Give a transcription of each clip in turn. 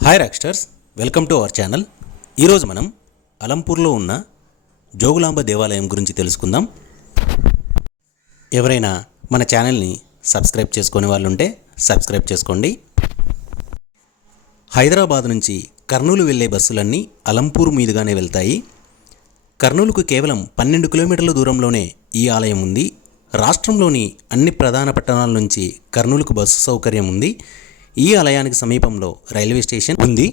Hi rockstars, welcome to our channel. ఈరోజు మనం అలంపూర్లో ఉన్న జోగులాంబ దేవాలయం గురించి తెలుసుకుందాం. ఎవరైనా మన ఛానల్ని సబ్స్క్రైబ్ చేసుకునే వాళ్ళు ఉంటే సబ్స్క్రైబ్ చేసుకోండి. హైదరాబాద్ నుంచి కర్నూలు వెళ్ళే బస్సులన్నీ అలంపూర్ మీదుగానే వెళ్తాయి. కర్నూలుకు కేవలం 12 కిలోమీటర్ల దూరంలోనే ఈ ఆలయం ఉంది. రాష్ట్రంలోని అన్ని ప్రధాన పట్టణాల నుంచి కర్నూలుకు బస్సు సౌకర్యం ఉంది. ఈ ఆలయానికి సమీపంలో రైల్వే స్టేషన్ ఉంది.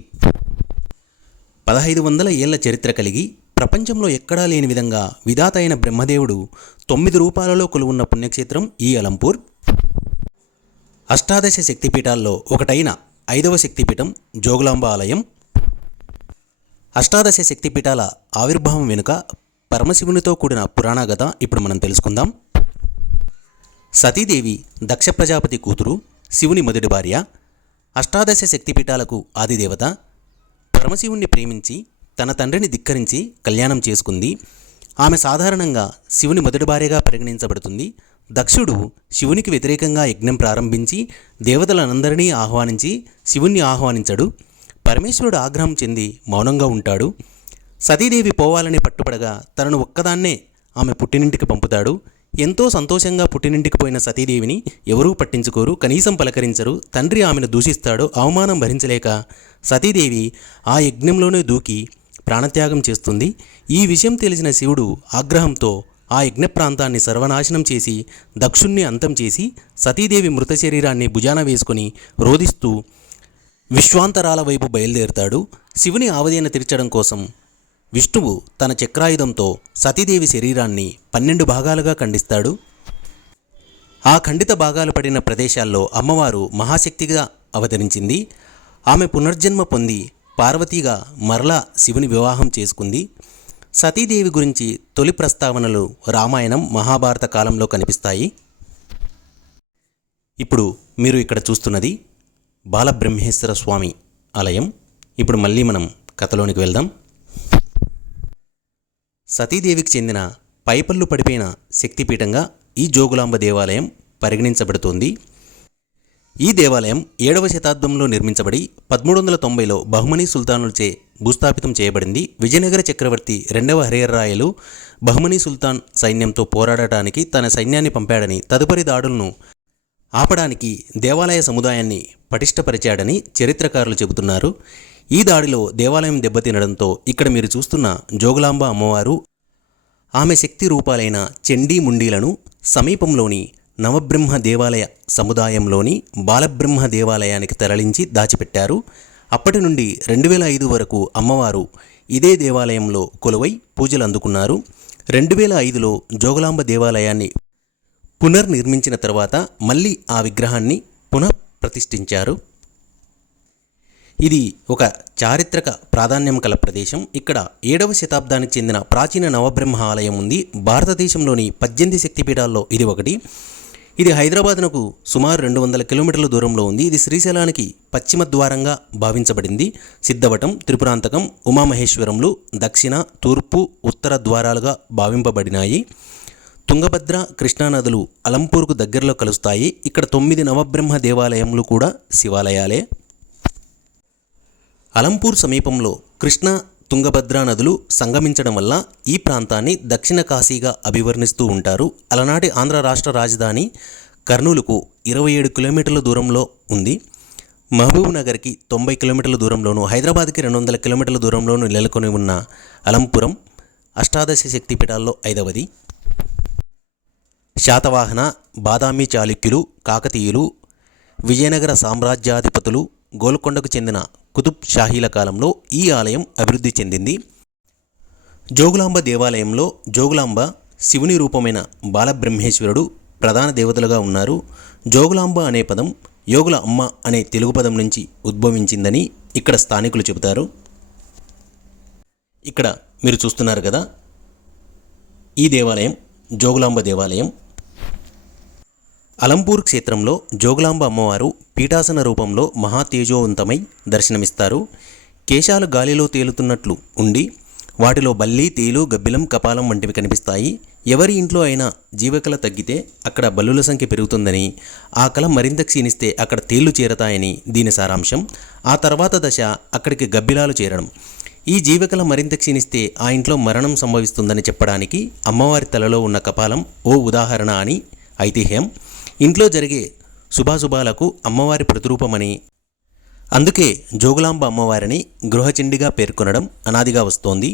1500 ఏళ్ల చరిత్ర కలిగి ప్రపంచంలో ఎక్కడా లేని విధంగా విధాత అయిన బ్రహ్మదేవుడు 9 రూపాలలో కొలువున్న పుణ్యక్షేత్రం ఈ అలంపూర్. అష్టాదశ శక్తిపీఠాల్లో ఒకటైన 5వ శక్తిపీఠం జోగులాంబ ఆలయం. అష్టాదశ శక్తిపీఠాల ఆవిర్భావం వెనుక పరమశివునితో కూడిన పురాణ కథ ఇప్పుడు మనం తెలుసుకుందాం. సతీదేవి దక్ష ప్రజాపతి కూతురు, శివుని మొదటి భార్య. అష్టాదశ శక్తిపీఠాలకు ఆదిదేవత. పరమశివుణ్ణి ప్రేమించి తన తండ్రిని ధిక్కరించి కళ్యాణం చేసుకుంది. ఆమె సాధారణంగా శివుని మొదటి భార్యగా పరిగణించబడుతుంది. దక్షుడు శివునికి వ్యతిరేకంగా యజ్ఞం ప్రారంభించి దేవతలనందరినీ ఆహ్వానించి శివుణ్ణి ఆహ్వానించడు. పరమేశ్వరుడు ఆగ్రహం చెంది మౌనంగా ఉంటాడు. సతీదేవి పోవాలని పట్టుపడగా తనను ఒక్కదాన్నే ఆమె పుట్టినింటికి పంపుతాడు. ఎంతో సంతోషంగా పుట్టినింటికి పోయిన సతీదేవిని ఎవరూ పట్టించుకోరు, కనీసం పలకరించరు. తండ్రి ఆమెను దూషిస్తాడు. అవమానం భరించలేక సతీదేవి ఆ యజ్ఞంలోనే దూకి ప్రాణత్యాగం చేస్తుంది. ఈ విషయం తెలిసిన శివుడు ఆగ్రహంతో ఆ యజ్ఞ ప్రాంతాన్ని సర్వనాశనం చేసి దక్షుణ్ణి అంతం చేసి సతీదేవి మృత శరీరాన్ని భుజాన వేసుకొని రోదిస్తూ విశ్వాంతరాల వైపు బయలుదేరుతాడు. శివుని ఆవదేన తీర్చడం కోసం విష్ణువు తన చక్రాయుధంతో సతీదేవి శరీరాన్ని 12 భాగాలుగా ఖండిస్తాడు. ఆ ఖండిత భాగాలు పడిన ప్రదేశాల్లో అమ్మవారు మహాశక్తిగా అవతరించింది. ఆమె పునర్జన్మ పొంది పార్వతీగా మరలా శివుని వివాహం చేసుకుంది. సతీదేవి గురించి తొలి ప్రస్తావనలు రామాయణం, మహాభారత కాలంలో కనిపిస్తాయి. ఇప్పుడు మీరు ఇక్కడ చూస్తున్నది బాలబ్రహ్మేశ్వర స్వామి ఆలయం. ఇప్పుడు మళ్ళీ మనం కథలోనికి వెళ్దాం. సతీదేవికి చెందిన పైపళ్ళు పడిపోయిన శక్తిపీఠంగా ఈ జోగులాంబ దేవాలయం పరిగణించబడుతోంది. ఈ దేవాలయం 7వ శతాబ్దంలో నిర్మించబడి 1390లో బహుమనీ సుల్తానులచే భూస్థాపితం చేయబడింది. విజయనగర చక్రవర్తి 2వ హరియర్రాయలు బహుమనీ సుల్తాన్ సైన్యంతో పోరాడటానికి తన సైన్యాన్ని పంపాడని, తదుపరి దాడులను ఆపడానికి దేవాలయ సముదాయాన్ని పటిష్టపరిచాడని చరిత్రకారులు చెబుతున్నారు. ఈ దాడిలో దేవాలయం దెబ్బతినడంతో ఇక్కడ మీరు చూస్తున్న జోగులాంబ అమ్మవారు, ఆమె శక్తి రూపాలైన చండీ ముండీలను సమీపంలోని నవబ్రహ్మ దేవాలయ సముదాయంలోని బాలబ్రహ్మ దేవాలయానికి తరలించి దాచిపెట్టారు. అప్పటి నుండి 2005 వరకు అమ్మవారు ఇదే దేవాలయంలో కొలువై పూజలు అందుకున్నారు. 2005లో జోగులాంబ దేవాలయాన్ని పునర్నిర్మించిన తర్వాత మళ్ళీ ఆ విగ్రహాన్ని పునఃప్రతిష్ఠించారు. ఇది ఒక చారిత్రక ప్రాధాన్యం కల ప్రదేశం. ఇక్కడ 7వ శతాబ్దానికి చెందిన ప్రాచీన నవబ్రహ్మ ఆలయం ఉంది. భారతదేశంలోని 18 శక్తిపీఠాల్లో ఇది ఒకటి. ఇది హైదరాబాద్నకు సుమారు 200 కిలోమీటర్ల దూరంలో ఉంది. ఇది శ్రీశైలానికి పశ్చిమ ద్వారంగా భావించబడింది. సిద్ధవటం, త్రిపురాంతకం, ఉమామహేశ్వరంలు దక్షిణ, తూర్పు, ఉత్తర ద్వారాలుగా భావింపబడినాయి. తుంగభద్ర, కృష్ణానదులు అలంపూర్కు దగ్గరలో కలుస్తాయి. ఇక్కడ 9 నవబ్రహ్మ దేవాలయములు కూడా శివాలయాలే. అలంపూర్ సమీపంలో కృష్ణ, తుంగభద్ర నదులు సంగమించడం వల్ల ఈ ప్రాంతాన్ని దక్షిణ కాశీగా అభివర్ణిస్తూ ఉంటారు. అలనాటి ఆంధ్ర రాష్ట్ర రాజధాని కర్నూలుకు 27 కిలోమీటర్ల దూరంలో ఉంది. మహబూబ్ నగర్కి 90 కిలోమీటర్ల దూరంలోను, హైదరాబాద్కి 200 కిలోమీటర్ల దూరంలోను నెలకొని ఉన్న అలంపురం అష్టాదశ శక్తిపీఠాల్లో 5వది. శాతవాహన, బాదామి చాళుక్యులు, కాకతీయులు, విజయనగర సామ్రాజ్యాధిపతులు, గోల్కొండకు చెందిన కుతుబ్ షాహీల కాలంలో ఈ ఆలయం అభివృద్ధి చెందింది. జోగులాంబ దేవాలయంలో జోగులాంబ, శివుని రూపమైన బాలబ్రహ్మేశ్వరుడు ప్రధాన దేవతలుగా ఉన్నారు. జోగులాంబ అనే పదం యోగుల అమ్మ అనే తెలుగు పదం నుంచి ఉద్భవించిందని ఇక్కడ స్థానికులు చెబుతారు. ఇక్కడ మీరు చూస్తున్నారు కదా, ఈ దేవాలయం జోగులాంబ దేవాలయం. అలంపూర్ క్షేత్రంలో జోగులాంబ అమ్మవారు పీఠాసన రూపంలో మహా తేజోవంతమై దర్శనమిస్తారు. కేశాలు గాలిలో తేలుతున్నట్లు ఉండి వాటిలో బల్లి, తేలు, గబ్బిలం, కపాలం వంటివి కనిపిస్తాయి. ఎవరి ఇంట్లో అయినా జీవకళ తగ్గితే అక్కడ బల్లుల సంఖ్య పెరుగుతుందని, ఆ కళ మరింత క్షీణిస్తే అక్కడ తేళ్లు చేరతాయని దీని సారాంశం. ఆ తర్వాత దశ అక్కడికి గబ్బిలాలు చేరడం. ఈ జీవకళ మరింత క్షీణిస్తే ఆ ఇంట్లో మరణం సంభవిస్తుందని చెప్పడానికి అమ్మవారి తలలో ఉన్న కపాలం ఓ ఉదాహరణ అని ఐతిహ్యం. ఇంట్లో జరిగే శుభాశుభాలకు అమ్మవారి ప్రతిరూపమని, అందుకే జోగులాంబ అమ్మవారిని గృహచండిగా పేర్కొనడం అనాదిగా వస్తోంది.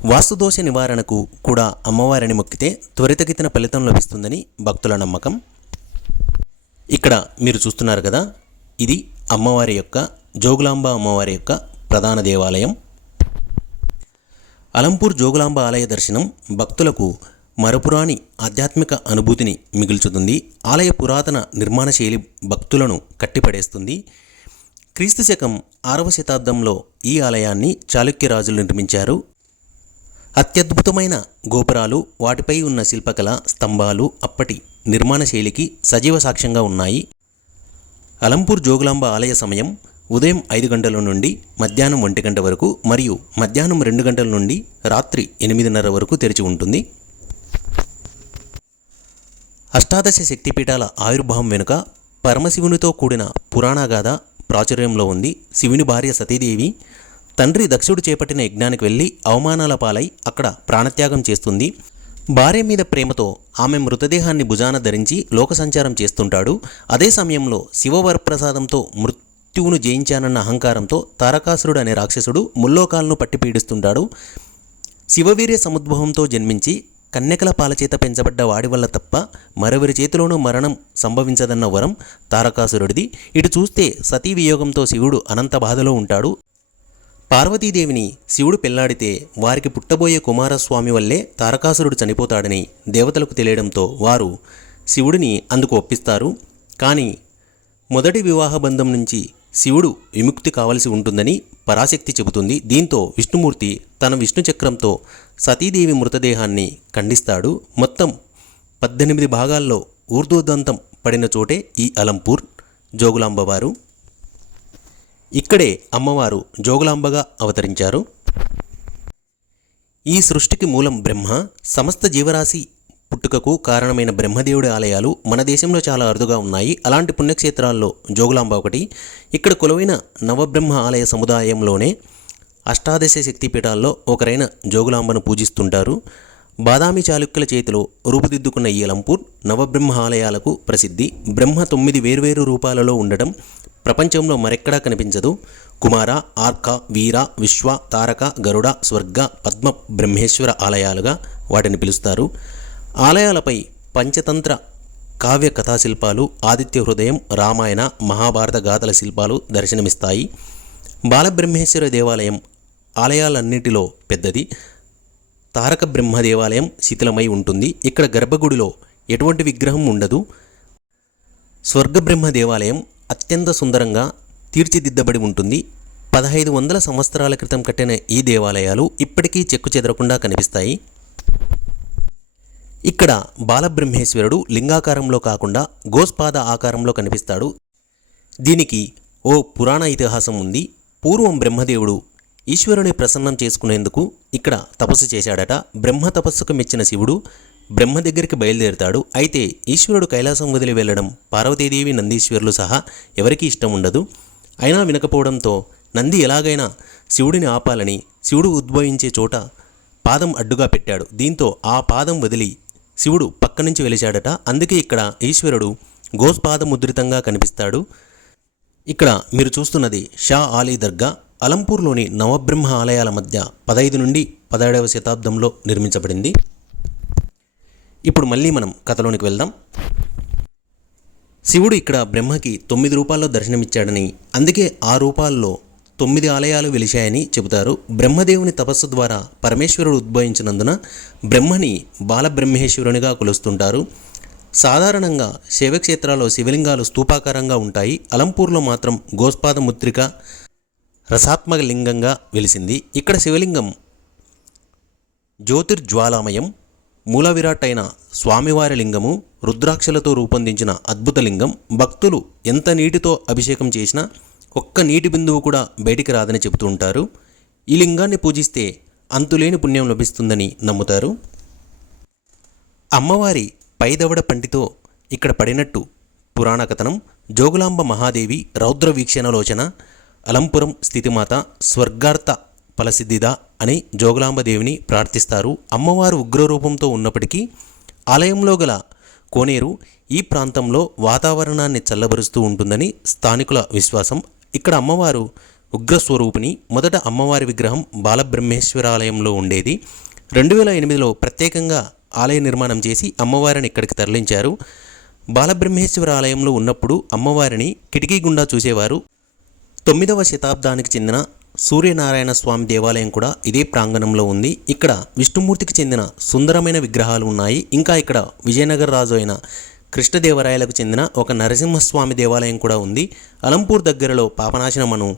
వాస్తుదోష నివారణకు కూడా అమ్మవారిని మొక్కితే త్వరితగతిన ఫలితం లభిస్తుందని భక్తుల నమ్మకం. ఇక్కడ మీరు చూస్తున్నారు కదా, ఇది అమ్మవారి యొక్క జోగులాంబ అమ్మవారి యొక్క ప్రధాన దేవాలయం. అలంపూర్ జోగులాంబ ఆలయ దర్శనం భక్తులకు మరపురాని ఆధ్యాత్మిక అనుభూతిని మిగుల్చుతుంది. ఆలయ పురాతన నిర్మాణ శైలి భక్తులను కట్టిపడేస్తుంది. క్రీస్తు శకం 6వ శతాబ్దంలో ఈ ఆలయాన్ని చాళుక్య రాజులు నిర్మించారు. అత్యద్భుతమైన గోపురాలు, వాటిపై ఉన్న శిల్పకళ, స్తంభాలు అప్పటి నిర్మాణ శైలికి సజీవ సాక్ష్యంగా ఉన్నాయి. అలంపూర్ జోగులాంబ ఆలయ సమయం ఉదయం 5 గంటల నుండి మధ్యాహ్నం 1 గంట వరకు మరియు మధ్యాహ్నం 2 గంటల నుండి రాత్రి 8:30 వరకు తెరిచి ఉంటుంది. అష్టాదశ శక్తిపీఠాల ఆవిర్భావం వెనుక పరమశివునితో కూడిన పురాణగాథ ప్రాచుర్యంలో ఉంది. శివుని భార్య సతీదేవి తండ్రి దక్షుడు చేపట్టిన యజ్ఞానికి వెళ్ళి అవమానాల పాలై అక్కడ ప్రాణత్యాగం చేస్తుంది. భార్య మీద ప్రేమతో ఆమె మృతదేహాన్ని భుజాన ధరించి లోక సంచారం చేస్తుంటాడు. అదే సమయంలో శివవరప్రసాదంతో మృత్యువును జయించానన్న అహంకారంతో తారకాసురుడు అనే రాక్షసుడు ముల్లోకాలను పట్టి పీడిస్తుంటాడు. శివవీర్య సముద్భవంతో జన్మించి కన్యకల పాలచేత పెంచబడ్డ వాడి వల్ల తప్ప మరెవరి చేతిలోనూ మరణం సంభవించదన్న వరం తారకాసురుడిది. ఇటు చూస్తే సతీ వియోగంతో శివుడు అనంత బాధలో ఉంటాడు. పార్వతీదేవిని శివుడు పెళ్లాడితే వారికి పుట్టబోయే కుమారస్వామి వల్లే తారకాసురుడు చనిపోతాడని దేవతలకు తెలియడంతో వారు శివుడిని అందుకు ఒప్పిస్తారు. కానీ మొదటి వివాహ బంధం నుంచి శివుడు విముక్తి కావలసి ఉంటుందని పరాశక్తి చెబుతుంది. దీంతో విష్ణుమూర్తి తన విష్ణు చక్రంతో సతీదేవి మృతదేహాన్ని ఖండిస్తాడు. మొత్తం 18 భాగాల్లో ఊర్ధ్వదంతం పడిన చోటే ఈ అలంపూర్ జోగులాంబవారు. ఇక్కడే అమ్మవారు జోగులాంబగా అవతరించారు. ఈ సృష్టికి మూలం బ్రహ్మ. సమస్త జీవరాశి పుట్టుకకు కారణమైన బ్రహ్మదేవుడి ఆలయాలు మన దేశంలో చాలా అరుదుగా ఉన్నాయి. అలాంటి పుణ్యక్షేత్రాల్లో జోగులాంబ ఒకటి. ఇక్కడ కొలువైన నవబ్రహ్మ ఆలయ సముదాయంలోనే అష్టాదశ శక్తిపీఠాల్లో ఒకరైన జోగులాంబను పూజిస్తుంటారు. బాదామి చాళుక్యుల చేతిలో రూపుదిద్దుకున్న ఈ అలంపూర్ నవబ్రహ్మ ఆలయాలకు ప్రసిద్ధి. బ్రహ్మ 9 వేర్వేరు రూపాలలో ఉండటం ప్రపంచంలో మరెక్కడా కనిపించదు. కుమార, ఆర్క, వీర, విశ్వ, తారక, గరుడ, స్వర్గ, పద్మ బ్రహ్మేశ్వర ఆలయాలుగా వాటిని పిలుస్తారు. ఆలయాలపై పంచతంత్ర కావ్య కథాశిల్పాలు, ఆదిత్య హృదయం, రామాయణ, మహాభారత గాథల శిల్పాలు దర్శనమిస్తాయి. బాలబ్రహ్మేశ్వర దేవాలయం ఆలయాలన్నిటిలో పెద్దది. తారక బ్రహ్మ దేవాలయం శిథిలమై ఉంటుంది. ఇక్కడ గర్భగుడిలో ఎటువంటి విగ్రహం ఉండదు. స్వర్గబ్రహ్మ దేవాలయం అత్యంత సుందరంగా తీర్చిదిద్దబడి ఉంటుంది. 1500 సంవత్సరాల క్రితం కట్టిన ఈ దేవాలయాలు ఇప్పటికీ చెక్కు చెదరకుండా కనిపిస్తాయి. ఇక్కడ బాలబ్రహ్మేశ్వరుడు లింగాకారంలో కాకుండా గోస్పాద ఆకారంలో కనిపిస్తాడు. దీనికి ఓ పురాణ ఇతిహాసం ఉంది. పూర్వం బ్రహ్మదేవుడు ఈశ్వరుని ప్రసన్నం చేసుకునేందుకు ఇక్కడ తపస్సు చేశాడట. బ్రహ్మ తపస్సుకు మెచ్చిన శివుడు బ్రహ్మ దగ్గరికి బయలుదేరుతాడు. అయితే ఈశ్వరుడు కైలాసం వదిలి వెళ్ళడం పార్వతీదేవి, నందీశ్వరులు సహా ఎవరికీ ఇష్టం ఉండదు. అయినా వినకపోవడంతో నంది ఎలాగైనా శివుడిని ఆపాలని శివుడు ఉద్భవించే చోట పాదం అడ్డుగా పెట్టాడు. దీంతో ఆ పాదం వదిలి శివుడు పక్క నుంచి వెలిచాడట. అందుకే ఇక్కడ ఈశ్వరుడు గోస్పాద ముద్రితంగా కనిపిస్తాడు. ఇక్కడ మీరు చూస్తున్నది షా ఆలీ దర్గా. అలంపూర్లోని నవబ్రహ్మ ఆలయాల మధ్య 15 నుండి 17వ శతాబ్దంలో నిర్మించబడింది. ఇప్పుడు మళ్ళీ మనం కథలోనికి వెళ్దాం. శివుడు ఇక్కడ బ్రహ్మకి 9 రూపాల్లో దర్శనమిచ్చాడని, అందుకే ఆ రూపాల్లో 9 ఆలయాలు వెలిశాయని చెబుతారు. బ్రహ్మదేవుని తపస్సు ద్వారా పరమేశ్వరుడు ఉద్భవించినందున బ్రహ్మని బాలబ్రహ్మేశ్వరునిగా కొలుస్తుంటారు. సాధారణంగా శైవక్షేత్రాల్లో శివలింగాలు స్తూపాకారంగా ఉంటాయి. అలంపూర్లో మాత్రం గోస్పాద ముద్రిక రసాత్మక లింగంగా వెలిసింది. ఇక్కడ శివలింగం జ్యోతిర్జ్వాలామయం. మూల విరాట్ అయిన స్వామివారి లింగము రుద్రాక్షలతో రూపొందించిన అద్భుత లింగం. భక్తులు ఎంత నీటితో అభిషేకం చేసినా ఒక్క నీటి బిందువు కూడా బయటికి రాదని చెబుతూ ఉంటారు. ఈ లింగాన్ని పూజిస్తే అంతులేని పుణ్యం లభిస్తుందని నమ్ముతారు. అమ్మవారి పైదవడ పంటితో ఇక్కడ పడినట్టు పురాణ కథనం. జోగులాంబ మహాదేవి రౌద్ర వీక్షణలోచన అలంపురం స్థితిమాత స్వర్గార్థ ఫలసిద్ధిదా అని జోగులాంబదేవిని ప్రార్థిస్తారు. అమ్మవారు ఉగ్రరూపంతో ఉన్నప్పటికీ ఆలయంలో గల కోనేరు ఈ ప్రాంతంలో వాతావరణాన్ని చల్లబరుస్తూ ఉంటుందని స్థానికుల విశ్వాసం. ఇక్కడ అమ్మవారు ఉగ్రస్వరూపిణి. మొదట అమ్మవారి విగ్రహం బాలబ్రహ్మేశ్వరాలయంలో ఉండేది. 2008లో ప్రత్యేకంగా ఆలయ నిర్మాణం చేసి అమ్మవారిని ఇక్కడికి తరలించారు. బాలబ్రహ్మేశ్వర ఆలయంలో ఉన్నప్పుడు అమ్మవారిని కిటికీ గుండా చూసేవారు. 9వ శతాబ్దానికి చెందిన సూర్యనారాయణ స్వామి దేవాలయం కూడా ఇదే ప్రాంగణంలో ఉంది. ఇక్కడ విష్ణుమూర్తికి చెందిన సుందరమైన విగ్రహాలు ఉన్నాయి. ఇంకా ఇక్కడ విజయనగర రాజు అయిన కృష్ణదేవరాయలకు చెందిన ఒక నరసింహస్వామి దేవాలయం కూడా ఉంది. అలంపూర్ దగ్గరలో పాపనాశనమను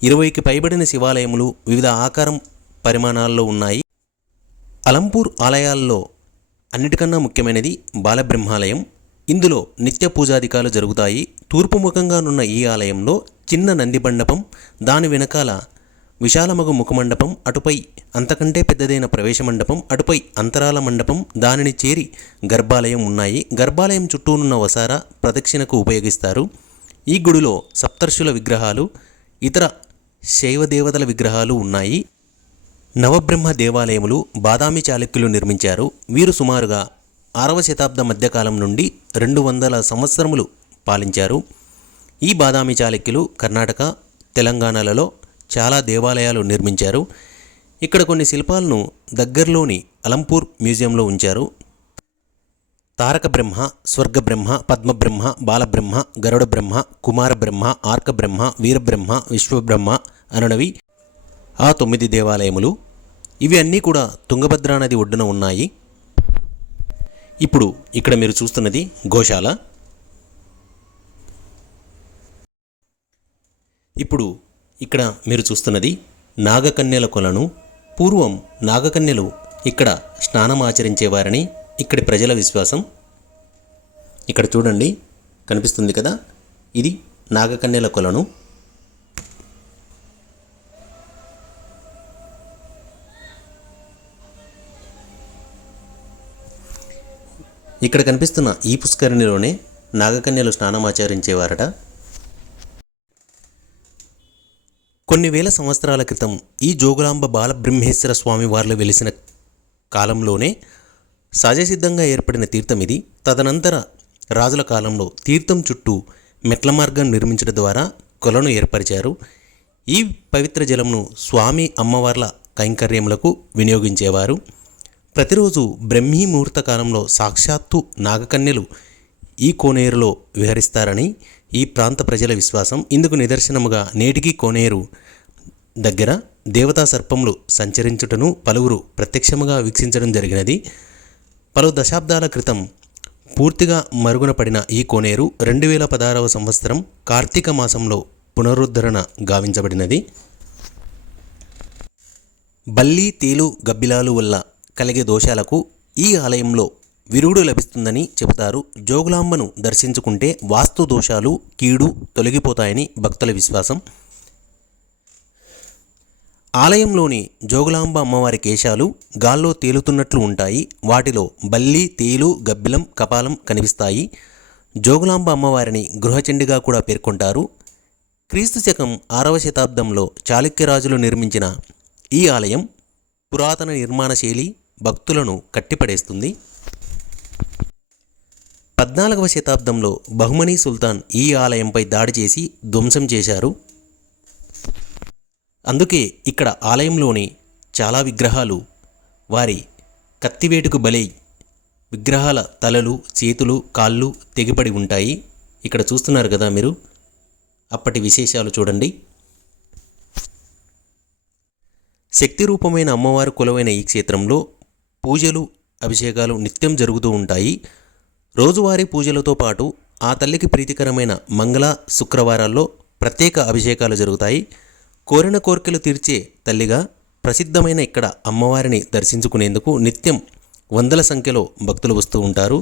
20కి పైబడిన శివాలయములు వివిధ ఆకారం పరిమాణాల్లో ఉన్నాయి. అలంపూర్ ఆలయాల్లో అన్నిటికన్నా ముఖ్యమైనది బాలబ్రహ్మాలయం. ఇందులో నిత్య పూజాధికాలు జరుగుతాయి. తూర్పు ముఖంగానున్న ఈ ఆలయంలో చిన్న నంది మండపం, దాని వెనకాల విశాలమగు ముఖమండపం, అటుపై అంతకంటే పెద్దదైన ప్రవేశ మండపం, అటుపై అంతరాల మండపం, దానిని చేరి గర్భాలయం ఉన్నాయి. గర్భాలయం చుట్టూనున్న వసార ప్రదక్షిణకు ఉపయోగిస్తారు. ఈ గుడిలో సప్తర్షుల విగ్రహాలు, ఇతర శైవ దేవతల విగ్రహాలు ఉన్నాయి. నవబ్రహ్మ దేవాలయములు బాదామి చాళుక్యులు నిర్మించారు. వీరు సుమారుగా 6వ శతాబ్ద మధ్యకాలం నుండి 200 సంవత్సరములు పాలించారు. ఈ బాదామి చాళుక్యులు కర్ణాటక, తెలంగాణలలో చాలా దేవాలయాలు నిర్మించారు. ఇక్కడ కొన్ని శిల్పాలను దగ్గరలోని అలంపూర్ మ్యూజియంలో ఉంచారు. తారక బ్రహ్మ, స్వర్గబ్రహ్మ, పద్మబ్రహ్మ, బాలబ్రహ్మ, గరుడ బ్రహ్మ, కుమార బ్రహ్మ, ఆర్క బ్రహ్మ, వీరబ్రహ్మ, విశ్వబ్రహ్మ అననవి ఆ 9 దేవాలయములు. ఇవి అన్నీ కూడా తుంగభద్రా నది ఒడ్డున ఉన్నాయి. ఇప్పుడు ఇక్కడ మీరు చూస్తున్నది గోశాల. ఇప్పుడు ఇక్కడ మీరు చూస్తున్నది నాగకన్యల కొలను. పూర్వం నాగకన్యలు ఇక్కడ స్నానం ఆచరించేవారని ఇక్కడి ప్రజల విశ్వాసం. ఇక్కడ చూడండి, కనిపిస్తుంది కదా, ఇది నాగకన్యల కొలను. ఇక్కడ కనిపిస్తున్న ఈ పుష్కరిణిలోనే నాగకన్యలు స్నానమాచరించేవారట. కొన్ని వేల సంవత్సరాల క్రితం ఈ జోగులాంబ బాలబ్రహ్మేశ్వర స్వామి వార్లు వెలిసిన కాలంలోనే సహజసిద్ధంగా ఏర్పడిన తీర్థం ఇది. తదనంతర రాజుల కాలంలో తీర్థం చుట్టూ మెట్ల మార్గం నిర్మించడం ద్వారా కొలను ఏర్పరిచారు. ఈ పవిత్ర జలంను స్వామి అమ్మవార్ల కైంకర్యములకు వినియోగించేవారు. ప్రతిరోజు బ్రహ్మీ ముహూర్త కాలంలో సాక్షాత్తు నాగకన్యలు ఈ కోనేరులో విహరిస్తారని ఈ ప్రాంత ప్రజల విశ్వాసం. ఇందుకు నిదర్శనముగా నేటికి కోనేరు దగ్గర దేవతా సర్పములు సంచరించుటను పలువురు ప్రత్యక్షముగా వీక్షించడం జరిగినది. పలు దశాబ్దాల క్రితం పూర్తిగా మరుగున పడిన ఈ కోనేరు 2016వ సంవత్సరం కార్తీక మాసంలో పునరుద్ధరణ గావించబడినది. బల్లి, తేలు, గబ్బిలాలు వల్ల కలిగే దోషాలకు ఈ ఆలయంలో విరుగుడు లభిస్తుందని చెబుతారు. జోగులాంబను దర్శించుకుంటే వాస్తు దోషాలు, కీడు తొలగిపోతాయని భక్తుల విశ్వాసం. ఆలయంలోని జోగులాంబ అమ్మవారి కేశాలు గాల్లో తేలుతున్నట్లు ఉంటాయి. వాటిలో బల్లి, తేలు, గబ్బిలం, కపాలం కనిపిస్తాయి. జోగులాంబ అమ్మవారిని గృహచండిగా కూడా పేర్కొంటారు. క్రీస్తు శకం 6వ శతాబ్దంలో చాళుక్యరాజులు నిర్మించిన ఈ ఆలయం పురాతన నిర్మాణ శైలి భక్తులను కట్టిపడేస్తుంది. 14వ శతాబ్దంలో బహుమనీ సుల్తాన్ ఈ ఆలయంపై దాడి చేసి ధ్వంసం చేశారు. అందుకే ఇక్కడ ఆలయంలోని చాలా విగ్రహాలు వారి కత్తివేటుకు బలై విగ్రహాల తలలు, చేతులు, కాళ్ళు తెగిపడి ఉంటాయి. ఇక్కడ చూస్తున్నారు కదా మీరు. అప్పటి విశేషాలు చూడండి. శక్తి రూపమైన అమ్మవారు కొలువైన ఈ క్షేత్రంలో పూజలు, అభిషేకాలు నిత్యం జరుగుతూ ఉంటాయి. రోజువారీ పూజలతో పాటు ఆ తల్లికి ప్రీతికరమైన మంగళ, శుక్రవారాల్లో ప్రత్యేక అభిషేకాలు జరుగుతాయి. కోరిన కోరికలు తీర్చే తల్లిగా ప్రసిద్ధమైన ఇక్కడ అమ్మవారిని దర్శించుకునేందుకు నిత్యం వందల సంఖ్యలో భక్తులు వస్తూ ఉంటారు.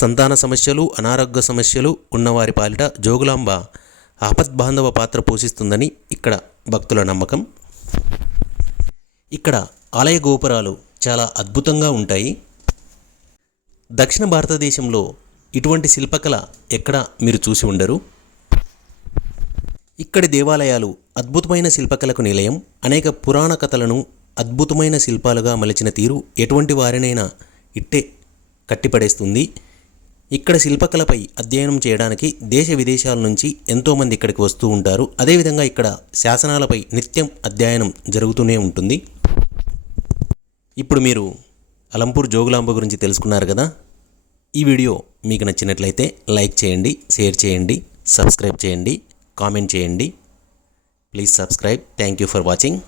సంతాన సమస్యలు, అనారోగ్య సమస్యలు ఉన్నవారి పాలిట జోగులాంబ ఆపద్బాంధవ పాత్ర పోషిస్తుందని ఇక్కడ భక్తుల నమ్మకం. ఇక్కడ ఆలయ గోపురాలు చాలా అద్భుతంగా ఉంటాయి. దక్షిణ భారతదేశంలో ఇటువంటి శిల్పకళ ఎక్కడ మీరు చూసి ఉండరు. ఇక్కడి దేవాలయాలు అద్భుతమైన శిల్పకళకు నిలయం. అనేక పురాణ కథలను అద్భుతమైన శిల్పాలుగా మలిచిన తీరు ఎటువంటి వారినైనా ఇట్టే కట్టిపడేస్తుంది. ఇక్కడ శిల్పకళపై అధ్యయనం చేయడానికి దేశ విదేశాల నుంచి ఎంతోమంది ఇక్కడికి వస్తూ ఉంటారు. అదేవిధంగా ఇక్కడ శాసనాలపై నిత్యం అధ్యయనం జరుగుతూనే ఉంటుంది. ఇప్పుడు మీరు అలంపూర్ జోగులాంబ గురించి తెలుసుకున్నారు కదా. ఈ వీడియో మీకు నచ్చినట్లయితే లైక్ చేయండి, షేర్ చేయండి, సబ్స్క్రైబ్ చేయండి, కామెంట్ చేయండి. Please subscribe. Thank you for watching.